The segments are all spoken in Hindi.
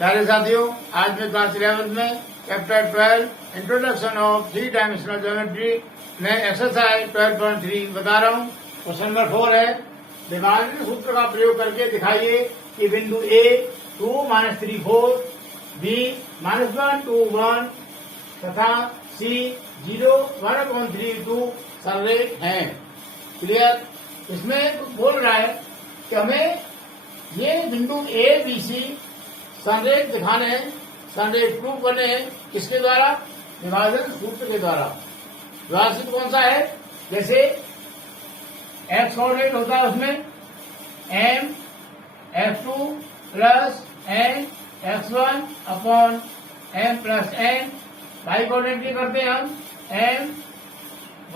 प्यारे साथियों, आज मैं क्लास 11 में chapter 12 introduction of 3 dimensional geometry में एक्सरसाइज 12.3 बता रहा हूँ। क्वेश्चन नंबर 4 है, विभाजन सूत्र का प्रयोग करके दिखाइए कि बिंदु ए 2 -3 4, बी -1 2 1 तथा सी 0 1/3 2 सररेख हैं। क्लियर? इसमें बोल रहा है कि हमें ये बिंदु ए बी सी संरेख दिखाने हैं, संरेख प्रूव करने हैं। किसके द्वारा? विभाजन सूत्र के द्वारा। विभाजन सूत्र कौन सा है? जैसे एक्स कोऑर्डिनेट होता है, उसमें m f2 plus n x1 upon m plus n। Y coordinate की करते हैं हम m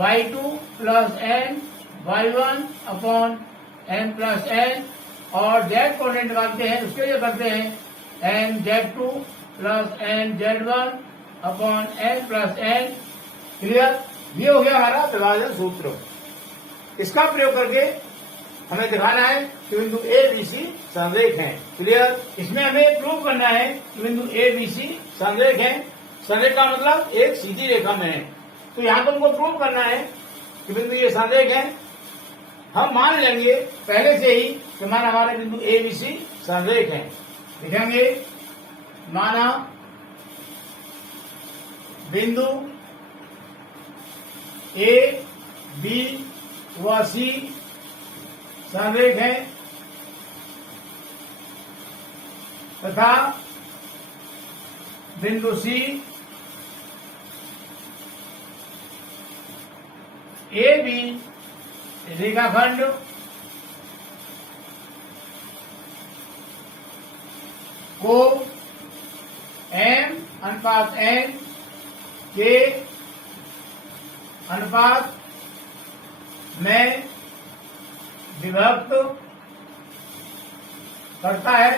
y2 plus n y1 upon m plus n। और जेड कोऑर्डिनेट निकालते हैं, उसके लिए करते हैं n z2 plus n z1 upon n plus n। Clear? ये हो गया हमारा विभाजन सूत्र। इसका प्रयोग करके हमें दिखाना है कि बिंदु ए बी सी संरेख हैं। क्लियर? इसमें हमें प्रूव करना है कि बिंदु ए बी सी संरेख हैं। संरेख का मतलब एक सीधी रेखा में है। तो यहाँ पर हमको प्रूव करना है कि बिंदु ये संरेख है। हम मान लेंगे पहले से ही कि मान हमारे बिंदु ए बी सी संरेख हैं। लिखेंगे माना बिंदु ए बी व सी संरेख है तथा बिंदु सी ए बी रेखाखंड को m/n के अनुपात में विभक्त करता है।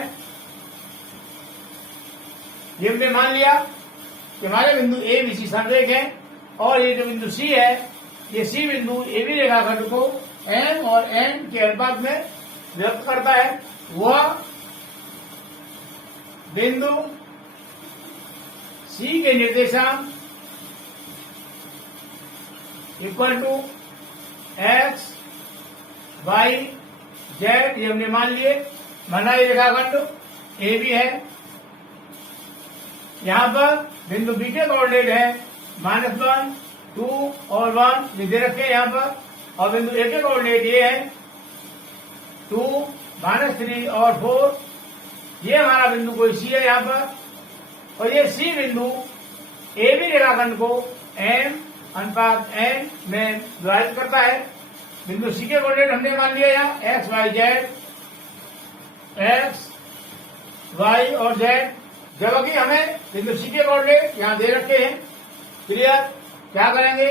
ये हमने मान लिया कि हमारे बिंदु ए बी सी संरेख है और ये जो बिंदु सी है, ये सी बिंदु ए बी रेखाखंड को m और n के अनुपात में विभक्त करता है। वह बिंदु सी के निर्देशांक equal to x y z, ये हमने मान लिए। माना ये रेखाखंड ए बी है। यहाँ पर बिंदु बी के कोऑर्डिनेट है -1 2 और 1, ये दे रखे हैं यहाँ पर। और बिंदु ए के कोऑर्डिनेट ये है 2 -3 और 4। ये हमारा बिंदु कोई सी है यहाँ पर। और ये सी बिंदु ए बी रेखाखंड को m/n में विभाजित करता है। बिंदु सी के कोऑर्डिनेट हमने मान लिया यहाँ x y z, x y और जेड, जबकि हमें बिंदु सी के कोऑर्डिनेट यहाँ दे रखे हैं। क्लियर? क्या करेंगे?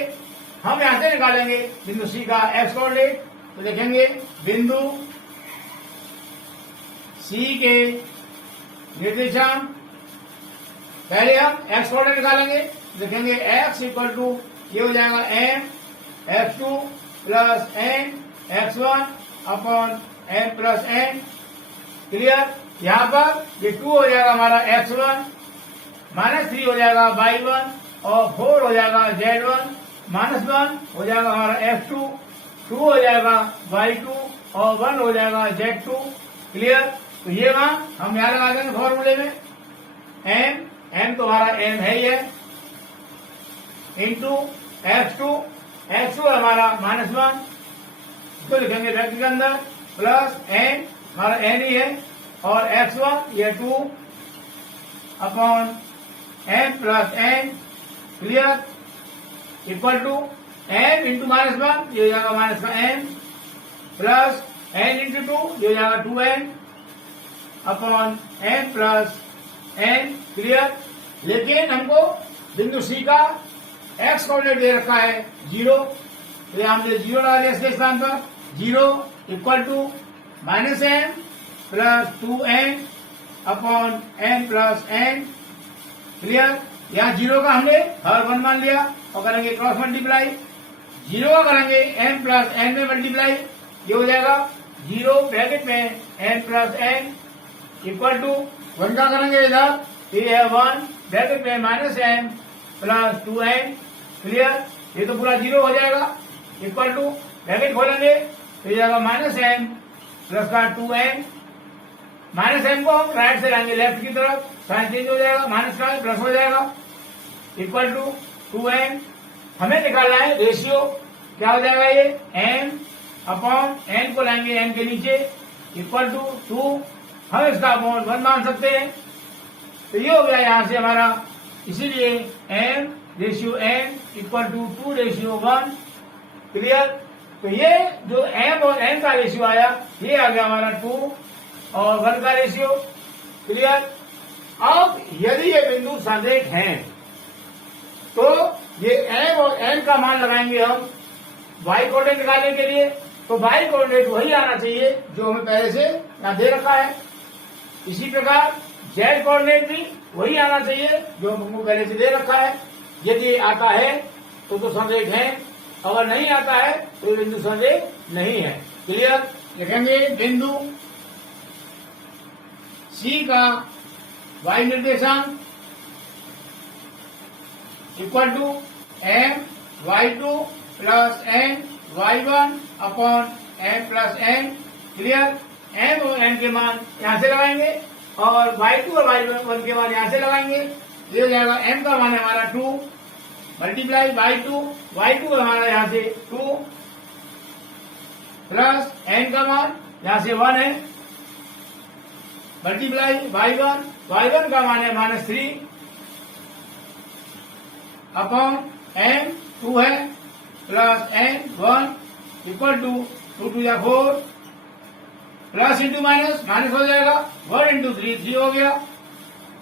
हम यहाँ से निकालेंगे बिंदु सी का एक्स कोऑर्डिनेट। तो देखेंगे बिंदु सी के निर्देशांक, पहले हम एक्स कोऑर्डिनेट निकालेंगे। देखेंगे एक्स इक्वल टू ये हो जाएगा m x2 plus n x1 upon m plus n। Clear? यहाँ पर ये 2 हो जाएगा हमारा x1, -3 हो जाएगा y1 और 4 हो जाएगा z1, -1 हो जाएगा हमारा x2, 2 हो जाएगा y2 और 1 हो जाएगा z2। क्लियर? तो ये वहां हम यहाँ लगा देंगे फॉर्मूले में m तो हमारा m है ही है, इंटू x2 हमारा -1, तो लिखेंगे ब्रैकेट के अंदर, प्लस n हमारा n ही है, और x1 ये 2 upon m plus n। Clear? Equal to m into -1, ये हो जाएगा माइनस का n, प्लस n इंटू 2, ये हो जाएगा 2n upon n plus n। Clear? लेकिन हमको बिंदु सी का एक्स कोऑर्डिनेट दे रखा है 0, तो हमने 0 डाले इसके स्थान पर। 0 equal to -m plus 2n upon n plus n। Clear? यहाँ 0 का हमने हर 1 मान लिया और करेंगे क्रॉस मल्टीप्लाई। 0 का करेंगे m प्लस n में मल्टीप्लाई, ये हो जाएगा 0 ब्रैकेट में n plus n equal to one का करेंगे इधर, तो ये है 1 ब्रैकेट में minus m plus 2n, clear. ये तो पूरा 0 हो जाएगा, इक्वल टू ब्रैकेट खोलेंगे तो ये जाएगा माइनस m प्लस का 2n, माइनस m को हम राइट से लाएंगे लेफ्ट की तरफ, साइन चेंज हो जाएगा, माइनस का प्लस हो जाएगा, इक्वल टू 2n। हमें निकालना है रेशियो, क्या हो जाएगा ये m अपॉन n को लाएंगे n के नीचे, इक्वल टू 2, हम इसका अपॉन 1 मान सकते हैं, तो ये हो गया यहां से हमारा, इसीलिए m ratio n equal to 2 ratio 1, clear. तो ये जो m और n का रेशियो आया, ये आ गया हमारा 2 और 1 का रेशियो, क्लियर। अब यदि ये बिंदु संरेख हैं तो ये m और n का मान लगाएंगे हम y कोऑर्डिनेट निकालने के लिए, तो y कोऑर्डिनेट वही आना चाहिए जो हमें पहले से यहां दे रखा है। इसी प्रकार z कोऑर्डिनेट भी वही आना चाहिए जो हमको पहले से दे रखा है। यदि आता है तो संरेख है, अगर नहीं आता है तो बिंदु संरेख नहीं है, क्लियर। लिखेंगे बिंदु C का y निर्देशांक equal to m y2 plus n y1 upon m plus n, clear. m और n के मान यहां से लगाएंगे और y2 और y1 के मान यहां से लगाएंगे, ये हो जाएगा m का मान है हमारा 2 मल्टीप्लाई y2 हमारा यहां से 2 प्लस n का मान यहां से 1 है, मल्टीप्लाई y1 का मान है -3 अपॉन m 2 है प्लस n 1 इक्वल टू 2 2 या 4 प्लस इंटू माइनस हो जाएगा, 1 इंटू 3 3 हो गया,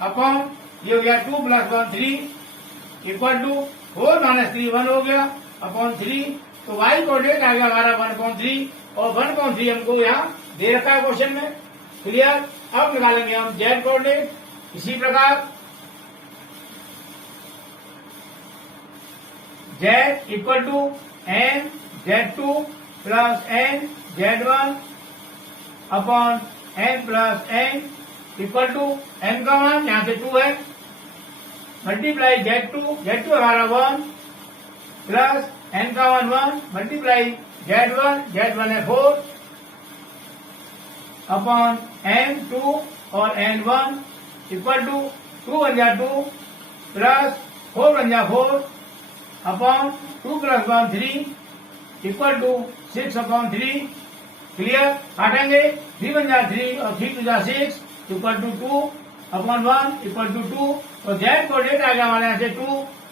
अपॉन ये हो गया 2 प्लस 1 3 इक्वल टू 4 माइनस 3 1 हो गया अपॉन 3, तो y कोऑर्डिनेट आ गया हमारा 1/3 और 1/3 हमको यहाँ दे रखा है क्वेश्चन में, क्लियर। अब निकालेंगे हम z कोऑर्डिनेट, इसी प्रकार z equal to n z2 plus n z1 upon n plus n equal to n का मान यहां से 2 है, मल्टीप्लाई z2 हमारा 1 प्लस n का मान 1 मल्टीप्लाई z1 है 4 अपॉन n2 और n1 इक्वल टू 2 बन जा 2 प्लस 4 बन जा 4 upon 2 plus 1 3 equal to 6 upon 3, clear. काटेंगे 3 बन जा 3 और 3 2 जा 6 equal to 2 upon 1 equal to 2, तो z कोऑर्डिनेट आ गया हमारे यहाँ से 2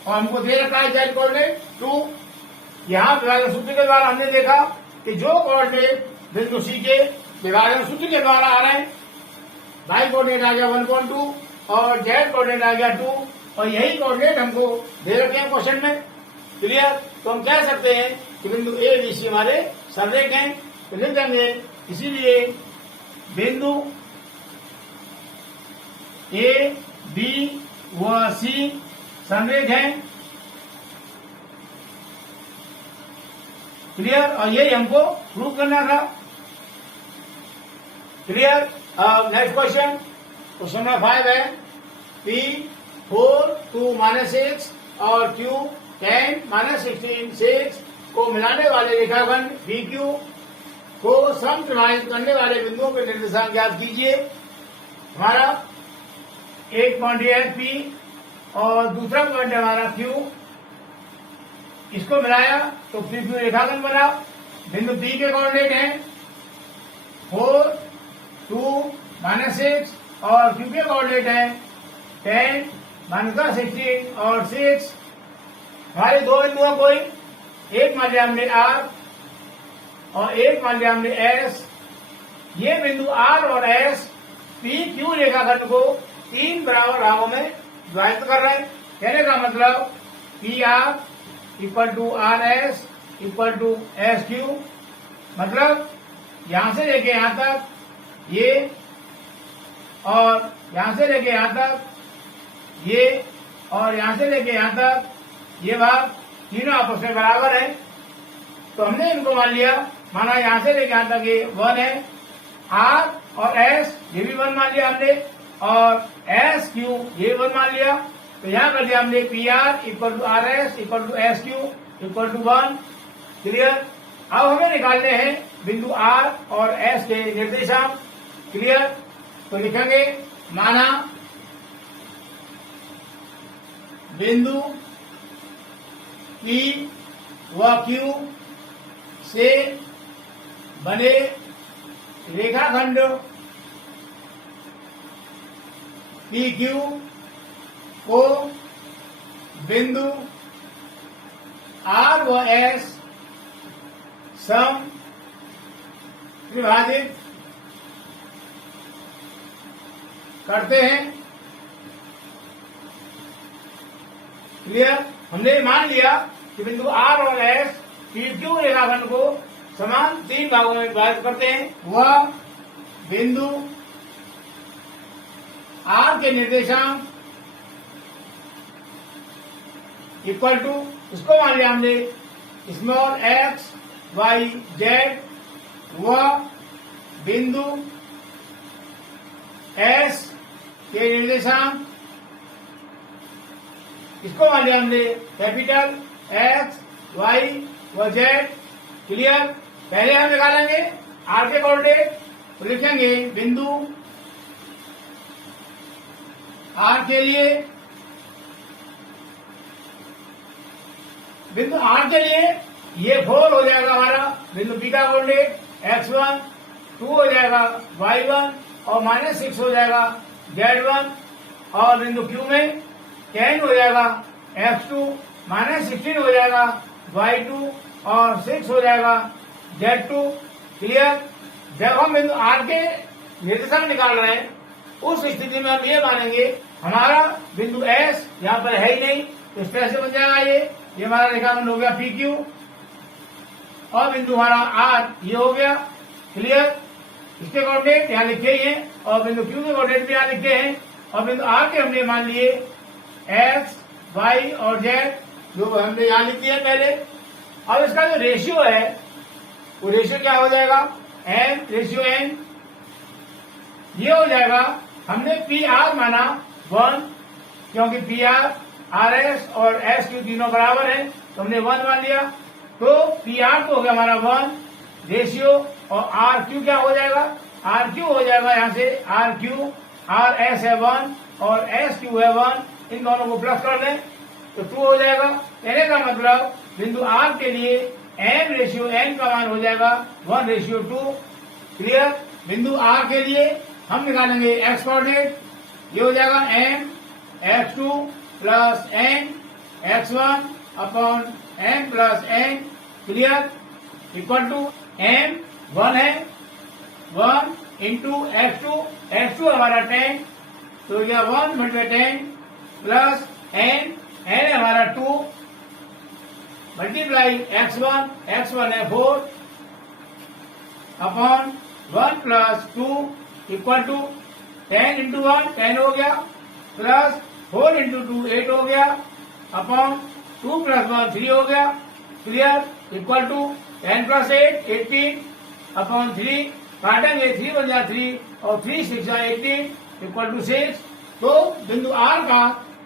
और हमको दे रखा है z कोऑर्डिनेट 2। यहाँ विभाजन सूत्र के द्वारा हमने देखा कि जो कोऑर्डिनेट बिंदु C के विभाजन सूत्र के द्वारा आ रहे हैं, y कोऑर्डिनेट आ गया 1.2 और z कोऑर्डिनेट आ गया 2 और यही कोऑर्डिनेट हमको दे रखे हैं क्वेश्चन में, क्लियर। तो हम कह सकते हैं कि बिंदु A B C हमारे संरेख हैं, तो लिख देंगे इसीलिए बिंदु A B व C संरेख हैं, क्लियर। और यही हमको प्रूव करना था, क्लियर। अब नेक्स्ट क्वेश्चन नंबर 5 है P 4 2 -6 और Q 10 -16 6 को मिलाने वाले रेखाखंड BQ को समत्रिभाजित करने वाले बिंदुओं के निर्देशांक ज्ञात कीजिए। हमारा एक पॉइंट है P और दूसरा पॉइंट है हमारा Q, इसको मिलाया तो PQ रेखाखंड बना। बिंदु P के कोऑर्डिनेट हैं 4 2 -6 और Q के कोऑर्डिनेट है 10 -16 और 6। हमारे दो बिंदुओं को एक मान लिया हमने R और एक मान लिया हमने S। ये बिंदु R और S PQ रेखाखंड को 3 बराबर भागों में विभाजित कर रहे हैं। कहने का मतलब PR equal to RS equal to SQ, मतलब यहां से लेके यहां तक ये और यहां से लेके यहां तक ये और यहां से लेके यहां तक ये भाग तीनों आपस में बराबर है, तो हमने इनको मान लिया, माना यहां से लेके यहां तक ये 1 है। R और S ये भी 1 मान लिया हमने, और एस क्यू ये वन मान लिया। तो यहाँ कर दिया हमने P R equal to R S equal to S Q equal to 1। Clear. अब हमें निकालने हैं बिंदु आर और एस के निर्देशांक। क्लियर। तो लिखेंगे माना बिंदु पी व क्यू से बने रेखाखंड पी क्यू को बिंदु आर व एस सम त्रिभाजित करते हैं। क्लियर। हमने मान लिया कि बिंदु आर और एस पी क्यू रेखाखंड को समान 3 भागों में विभाजित करते हैं। वह बिंदु आर के निर्देशांक इक्वल टू, उसको मान लिया हमने स्मॉल एक्स वाई जेड, वह बिंदु एस के निर्देशांक इसको मान लिया हमने कैपिटल एक्स वाई व जेड। क्लियर। पहले हम निकालेंगे आर के कोऑर्डिनेट। तो लिखेंगे बिंदु आर के लिए, बिंदु आर के लिए ये 4 हो जाएगा हमारा बिंदु पी का कोऑर्डिनेट x1, 2 हो जाएगा y1 और -6 हो जाएगा z1। और बिंदु क्यू में 10 हो जाएगा x2, -16 हो जाएगा y2 और 6 हो जाएगा z2। क्लियर। जब हम बिंदु आर के निर्देशांक निकाल रहे हैं उस स्थिति में हम ये मानेंगे हमारा बिंदु एस यहाँ पर है ही नहीं, तो इस तरह से बन जाएगा ये हमारा रेखाखंड हो गया पी क्यू और बिंदु हमारा आर ये हो गया। क्लियर। इसके कोऑर्डिनेट यहाँ लिखे ही हैं और बिंदु क्यू के कोऑर्डिनेट भी यहाँ लिखे हैं और बिंदु आर के हमने मान लिए एक्स वाई और जेड जो हमने यहाँ लिखी है पहले। अब इसका जो रेशियो है वो रेशियो क्या हो जाएगा एन रेशियो एन, ये हो जाएगा। हमने पी आर माना 1 क्योंकि पी आर आर एस और एस क्यू तीनों बराबर है तो हमने 1 मान लिया। तो पी आर तो हो गया हमारा 1 रेशियो और आर क्यू क्या हो जाएगा आर क्यू हो जाएगा यहाँ से आर क्यू, आर एस है 1 और एस क्यू है 1, इन दोनों को प्लस कर लें तो 2 हो जाएगा। कहने का मतलब बिंदु आर के लिए एन रेशियो एन का मान हो जाएगा 1 रेशियो 2। क्लियर। बिंदु आर के लिए हम निकालेंगे एक्स कोऑर्डिनेट, ये हो जाएगा N x2 plus N x1 upon N plus N. Clear. Equal to N 1 है 1 इंटू x2 हमारा 10 तो यह 1 × 10 प्लस एन है हमारा 2 मल्टीप्लाई x1 है 4 upon 1 plus 2 equal to 10 into 1 10 हो गया प्लस 4 इंटू 2 8 हो गया अपॉन 2 प्लस 1 3 हो गया। Clear. Equal to 10 plus 8 18 upon 3 काटेंगे 3 बन जाए 3 और 3 6 18 इक्वल टू 6। तो बिंदु आर का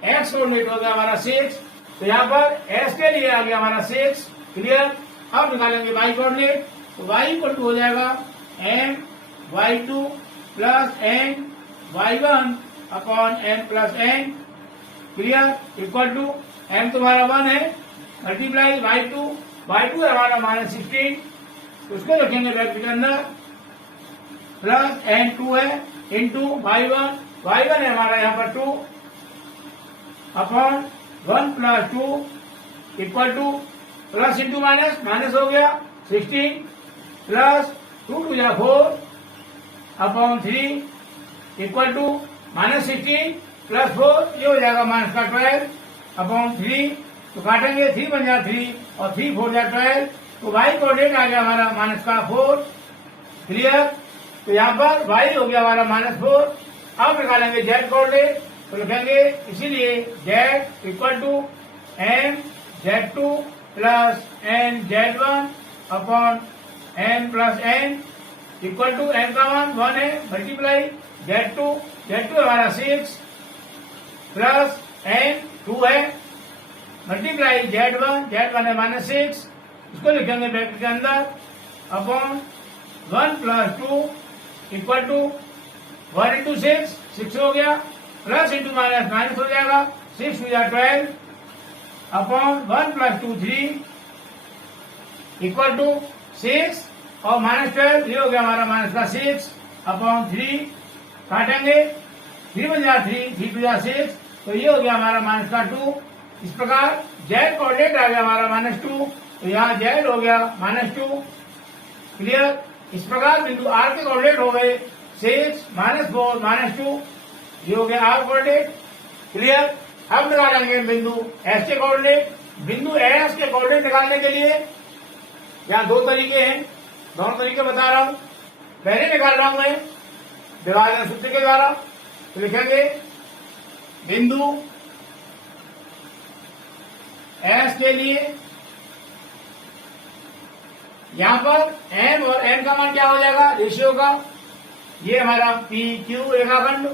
एक्स कोऑर्डिनेट हो गया हमारा 6, तो यहाँ पर एस के लिए आ गया हमारा 6। क्लियर। अब निकालेंगे वाई कोऑर्डिनेट तो वाई इक्वल टू हो जाएगा M y2 plus N y1 upon N plus N. Clear. Equal to M तुम्हारा 1 है मल्टीप्लाई y2 है हमारा -16 उसको रखेंगे ब्रैकेट के अंदर प्लस एन 2 है इंटू y1 है हमारा यहाँ पर 2 upon 1 plus 2 equal two plus into minus हो गया 16 प्लस 2 टू या 4 अपॉन 3 इक्वल टू -16 प्लस 4 ये हो जाएगा -12 अपॉन 3 तो काटेंगे 3 बन जाए 3 और 3 4 जा 12 तो वाई कोऑर्डिनेट आ गया हमारा -4। क्लियर। तो यहाँ पर वाई हो गया हमारा -4। अब निकालेंगे जेड कोऑर्डिनेट तो लिखेंगे इसीलिए Z equal to M z2 plus N z1 upon N plus N equal to N का मान 1 है मल्टीप्लाई Z2 हमारा 6 प्लस n 2 है मल्टीप्लाई Z1 है -6 इसको लिखेंगे ब्रैकेट के अंदर upon 1 plus 2 equal to 1 into 6 हो गया प्लस इंटू माइनस हो जाएगा 6 to 12 upon 1 plus 2 3 equal to 6 और -12 ये हो गया हमारा माइनस का 6 अपॉन 3 काटेंगे 3 1 जा 3 टू जा 6 तो ये हो गया हमारा माइनस का 2 इस प्रकार Z कोऑर्डिनेट आ गया हमारा -2 तो यहाँ Z हो गया -2 क्लियर। इस प्रकार बिंदु R के कोऑर्डिनेट हो गए 6 -4 -2 ये हो गया R कोऑर्डिनेट क्लियर। अब निकालेंगे बिंदु S के कोऑर्डिनेट बिंदु S के कोऑर्डिनेट निकालने के लिए यहाँ दो तरीके हैं दोनों तरीके बता रहा हूं पहले निकाल रहा हूं मैं विभाजन सूत्र के द्वारा तो लिखेंगे बिंदु S के लिए यहां पर M और N का मान क्या हो जाएगा रेशियो का ये हमारा PQ रेखाखंड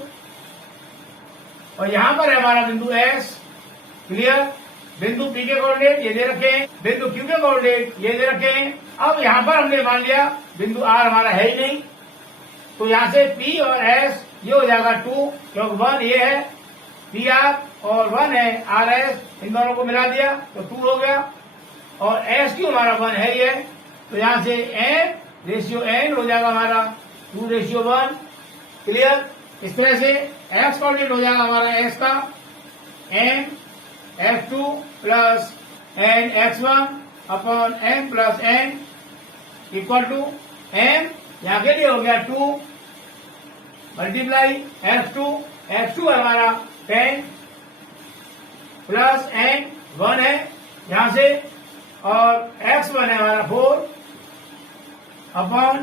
और यहां पर है हमारा बिंदु S क्लियर। बिंदु P के कोऑर्डिनेट ये दे रखे हैं बिंदु Q के कोऑर्डिनेट ये दे रखे हैं। अब यहां पर हमने मान लिया बिंदु R हमारा है ही नहीं तो यहां से P और S ये हो जाएगा 2 क्योंकि 1 ये है PR और 1 है RS इन दोनों को मिला दिया तो 2 हो गया और SQ हमारा 1 है ही है तो यहां से M रेशियो N हो जाएगा हमारा 2:1 क्लियर। इस तरह से X कोऑर्डिनेट हो जाएगा हमारा S का M X2 plus N X1 upon M plus N equal to M यहाँ के लिए हो गया 2 मल्टीप्लाई X2 है हमारा 10 प्लस N 1 है यहां से और X1 है हमारा 4 upon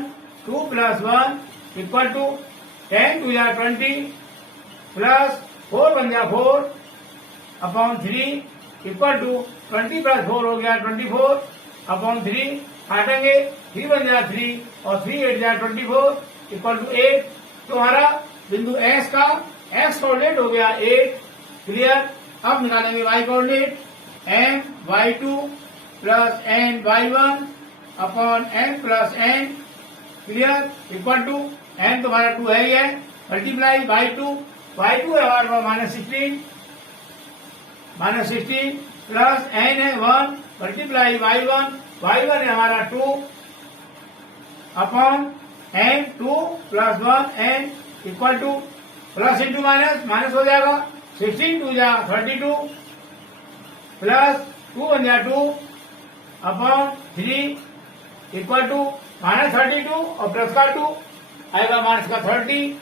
2 plus 1 equal to 10 to 20 plus 4 बन गया 4 अपॉन 3 इक्वल टू 20 प्लस 4 हो गया 24 अपॉन 3 काटेंगे 3 बन गया 3 और 3 8 जा 24 इक्वल टू 8 तो हमारा बिंदु S का X कोऑर्डिनेट हो गया 8 क्लियर। अब निकालेंगे Y coordinate M Y2 plus N Y1 upon M plus N clear equal to N तो हमारा 2 है ही है मल्टीप्लाई Y2 है हमारा -16 प्लस N है 1 मल्टीप्लाई Y1 है हमारा 2 upon N 2 plus 1 N equal two plus into minus हो जाएगा 16 टू जा 32 प्लस 2 बन जा 2 अपॉन 3 इक्वल टू -32 और प्लस का 2 आएगा माइनस का 30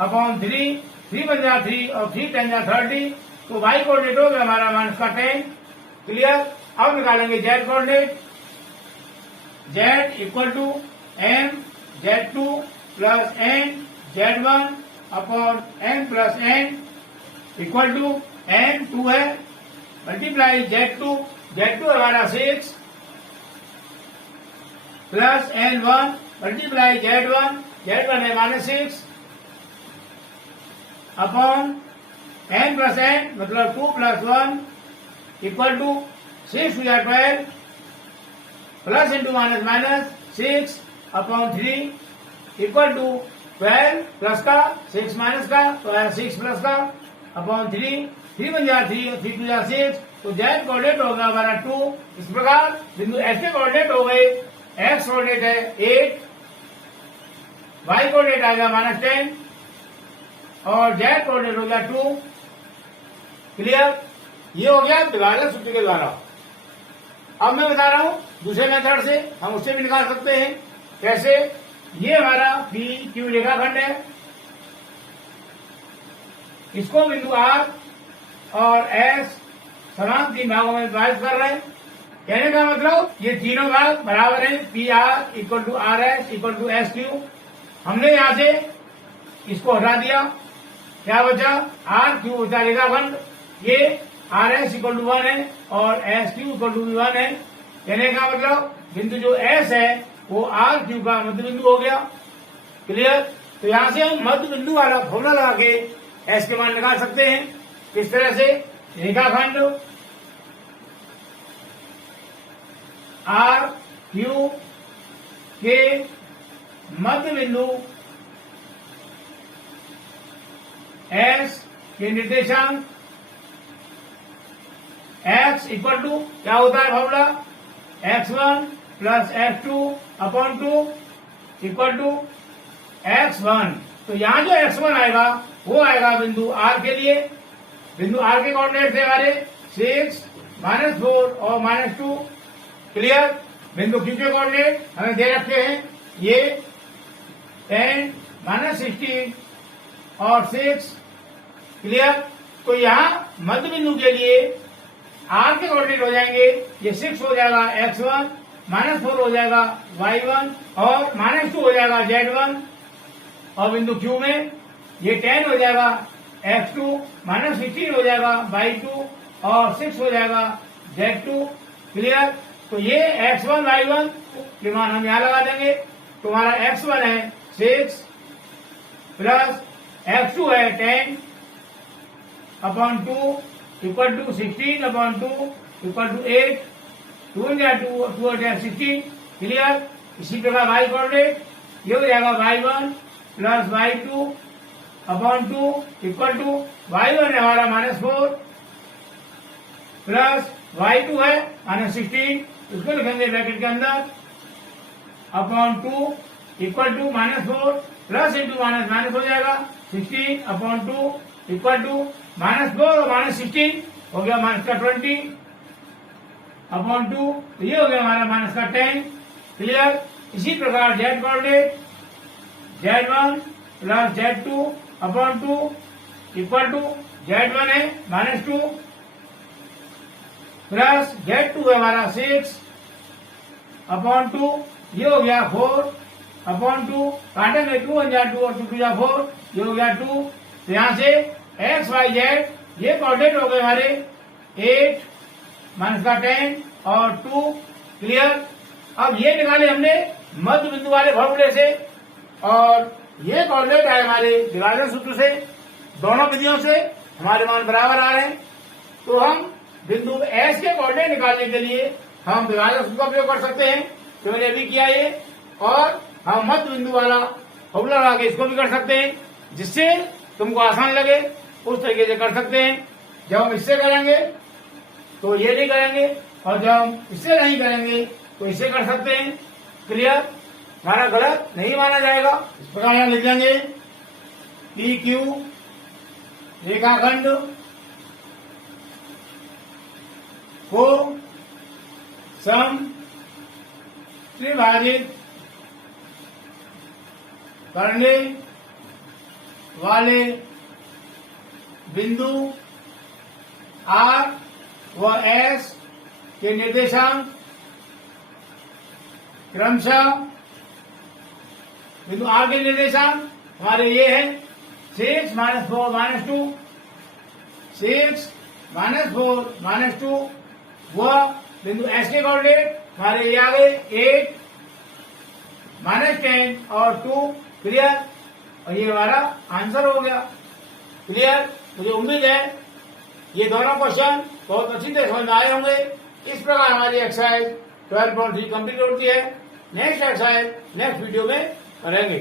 अपॉन 3 बन जा 3 और 3 10 जा 30 तो Y कोऑर्डिनेट हो गया हमारा माइनस का 10 क्लियर। अब निकालेंगे Z coordinate Z equal to M Z2 plus N Z1 upon N plus N equal to N 2 है मल्टीप्लाई Z2 हमारा 6 प्लस N1 मल्टीप्लाई Z1 है -6 अपॉन N प्लस N मतलब 2 plus 1 equal to 6 to 12 plus into minus 6 upon 3 equal to 12 plus का 6 माइनस का तो 6 प्लस का अपॉन 3 बन जा 3 और 3 टू जा 6 तो Z कोऑर्डिनेट होगा हमारा 2। इस प्रकार बिंदु S के कोऑर्डिनेट हो गए X कोऑर्डिनेट है 8 Y कोऑर्डिनेट आएगा -10 और Z कोऑर्डिनेट हो गया 2 क्लियर। ये हो गया विभाजन सूत्र के द्वारा। अब मैं बता रहा हूं दूसरे मेथड से हम उससे भी निकाल सकते हैं कैसे। ये हमारा PQ रेखाखंड है इसको बिंदु R और S समान 3 भागों में विभाजित कर रहे हैं। कहने का मतलब ये तीनों भाग बराबर हैं PR equal to RS equal to SQ। हमने यहां से इसको हटा दिया क्या बचा RQ बचा रेखाखंड ये RS इक्वल टू 1 है और SQ इक्वल टू 1 है। कहने का मतलब बिंदु जो S है वो RQ का मध्य बिंदु हो गया क्लियर। तो यहां से हम मध्य बिंदु वाला फॉर्मूला लगा के एस के मान निकाल सकते हैं। किस तरह से? रेखाखंड आर क्यू के मध्य बिंदु एस के निर्देशांक x इक्वल टू क्या होता है formula? x1 plus x2 upon 2 equal to x1। तो यहां जो x1 आएगा वो आएगा बिंदु r के लिए। बिंदु r के कोऑर्डिनेट थे हमारे 6, -4 और -2। क्लियर? बिंदु q के कोऑर्डिनेट हमें दे रखे हैं ये 10, -16 और 6। क्लियर? तो यहाँ मध्य बिंदु के लिए r के कोऑर्डिनेट हो जाएंगे, ये 6 हो जाएगा x1, -4 हो जाएगा y1 और -2 हो जाएगा z1। और बिंदु q में ये 10 हो जाएगा x2, -16 हो जाएगा y2 और 6 हो जाएगा z2। क्लियर? तो ये x1 y1 के मान हम यहाँ लगा देंगे। तो हमारा x1 है 6 प्लस x2 है 10 upon 2 equal to 16 upon 2 equal to 8। 2 India 2 16। Clear? इसी प्रकार y कोऑर्डिनेट ये हो जाएगा y1 plus y2 upon 2 equal to y1 है हमारा -4 प्लस y2 है -16, इसको लिखेंगे ब्रैकेट के अंदर upon 2 equal to -4 plus into minus हो जाएगा 16 अपॉन 2 इक्वल टू -4 और -16 हो गया -20 अपॉन 2। तो ये हो गया हमारा -10। क्लियर? इसी प्रकार z coordinate z1 plus z2 upon 2 equal to z1 है -2 प्लस z2 है हमारा 6 अपॉन 2। ये हो गया 4 अपॉन 2। काटेंगे 2 1 2 और 2 2 4, ये हो गया 2। तो यहाँ से x y z ये कोऑर्डिनेट हो गए हमारे 8 -10 और 2। क्लियर? अब ये निकाले हमने मध्य बिंदु वाले फॉर्मूले से और ये कोऑर्डिनेट आए हमारे डिवाइडर सूत्र से। दोनों विधियों से हमारे मान बराबर आ रहे हैं। तो हम बिंदु S के कोऑर्डिनेट निकालने के लिए हम डिवाइडर सूत्र का उपयोग कर सकते हैं, जो मैंने अभी किया ये। और हम मध्य बिंदु वाला फॉर्मूला लगा के इसको भी कर सकते हैं, जिससे तुमको आसान लगे उस तरीके से कर सकते हैं। जब हम इससे करेंगे तो ये नहीं करेंगे, और जब हम इससे नहीं करेंगे तो इससे कर सकते हैं। क्लियर? हमारा गलत नहीं माना जाएगा। इस प्रकार यहां लिख देंगे PQ रेखाखंड को सम त्रिभाजित करने वाले बिंदु R व S के निर्देशांक क्रमशः बिंदु R के निर्देशांक हमारे ये है 6 -4 -2, 6 -4 -2 व बिंदु S के कोऑर्डिनेट हमारे ये आ गए 8 -10 और 2। क्लियर? और ये हमारा आंसर हो गया। क्लियर? मुझे उम्मीद है ये दोनों क्वेश्चन बहुत अच्छी तरह समझ में आए होंगे। इस प्रकार हमारी एक्सरसाइज 12.3 कंप्लीट होती है। नेक्स्ट एक्सरसाइज नेक्स्ट वीडियो में करेंगे।